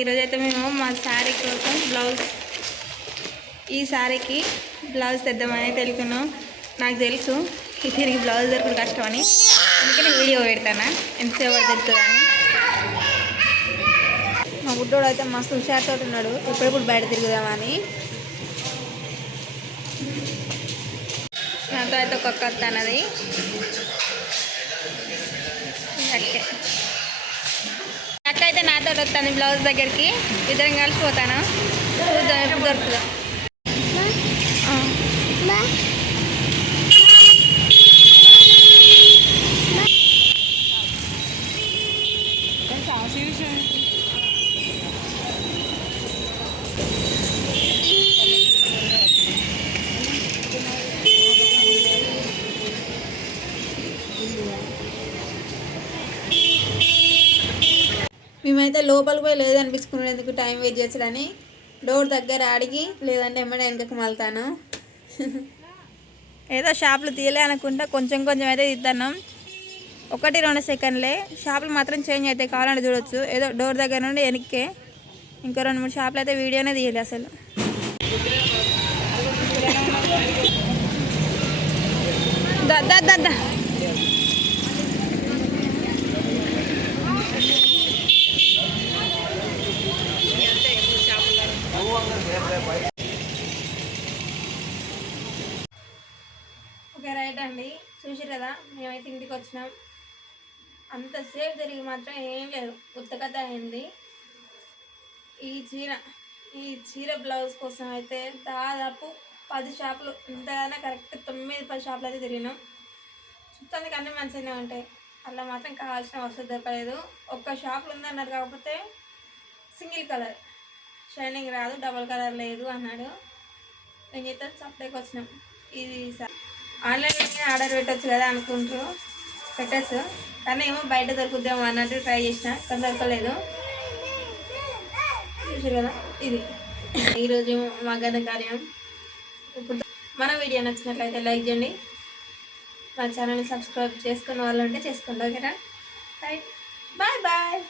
ఈరోజు అయితే మేము మా శారీ కోసం బ్లౌజ్ ఈ శారీకి బ్లౌజ్ తెద్దామని తెలుసుకున్నాం నాకు తెలుసు ఈ బ్లౌజ్ దొరకడం కష్టమని. అందుకని వీడియో పెడతాను? ఎంతసేపు తెలుస్తుందని మా గుడ్డోడు అయితే మస్తు హుషారుతో ఉన్నాడు. ఎప్పుడెప్పుడు బయట తిరుగుదామని. నాతో అయితే ఒక అక్క అన్నది. ఓకే. అక్క అయితే నాతో వస్తాను బ్లౌజ్ దగ్గరికి. ఇద్దరం కలిసిపోతాను చూద్దాం ఎప్పుడు మేమైతే లోపలికి పోయి లేదనిపించుకునేందుకు టైం వెయిట్ చేసాడని డోర్ దగ్గర అడిగి లేదంటే ఏమైనా వెనకకి మళ్తాను. ఏదో షాపులు తీయలే అనుకుంటా కొంచెం కొంచెం అయితే తీద్దాం ఒకటి రెండు సెకండ్లే. షాపులు మాత్రం చేంజ్ అవుతాయి కావాలంటే చూడొచ్చు. ఏదో డోర్ దగ్గర నుండి వెనక్కే. ఇంకా రెండు మూడు షాపులు అయితే వీడియోనే తీయలే అసలు. దద్దా దద్దా చూసారు కదా మేమైతే ఇంటికి వచ్చినాం. అంతసేపు తిరిగి మాత్రం ఏం లేదు. ఉత్తకథ అయింది. ఈ చీర ఈ చీర బ్లౌజ్ కోసం అయితే దాదాపు పది షాపులు ఇంతగానే కరెక్ట్ తొమ్మిది పది షాపులు అయితే తిరిగినాం. చుట్టానికి అన్నీ మంచిగానే ఉంటాయి. అలా మాత్రం కావాల్సిన వస్తువు దొరకలేదు. ఒక్క షాపులు ఉందన్నారు కాకపోతే సింగిల్ కలర్. షైనింగ్ రాదు డబల్ కలర్ లేదు అన్నాడు. నేను చేస్తే సప్లైకి వచ్చినాం. ఇది ఆన్లైన్లోనే ఆర్డర్ పెట్టచ్చు కదా అనుకుంటారు. పెట్టచ్చు. కానీ ఏమో బయట దొరుకుద్దామో అన్నట్టు ట్రై చేసిన కానీ దొరకలేదు. చూసారు కదా ఇది. ఈరోజు మా గద కార్యం. ఇప్పుడు మన వీడియో నచ్చినట్లయితే లైక్ చేయండి. మా ఛానల్ని సబ్స్క్రైబ్ చేసుకున్న వాళ్ళు ఉంటే చేసుకోండి ఓకేనా? Right bye bye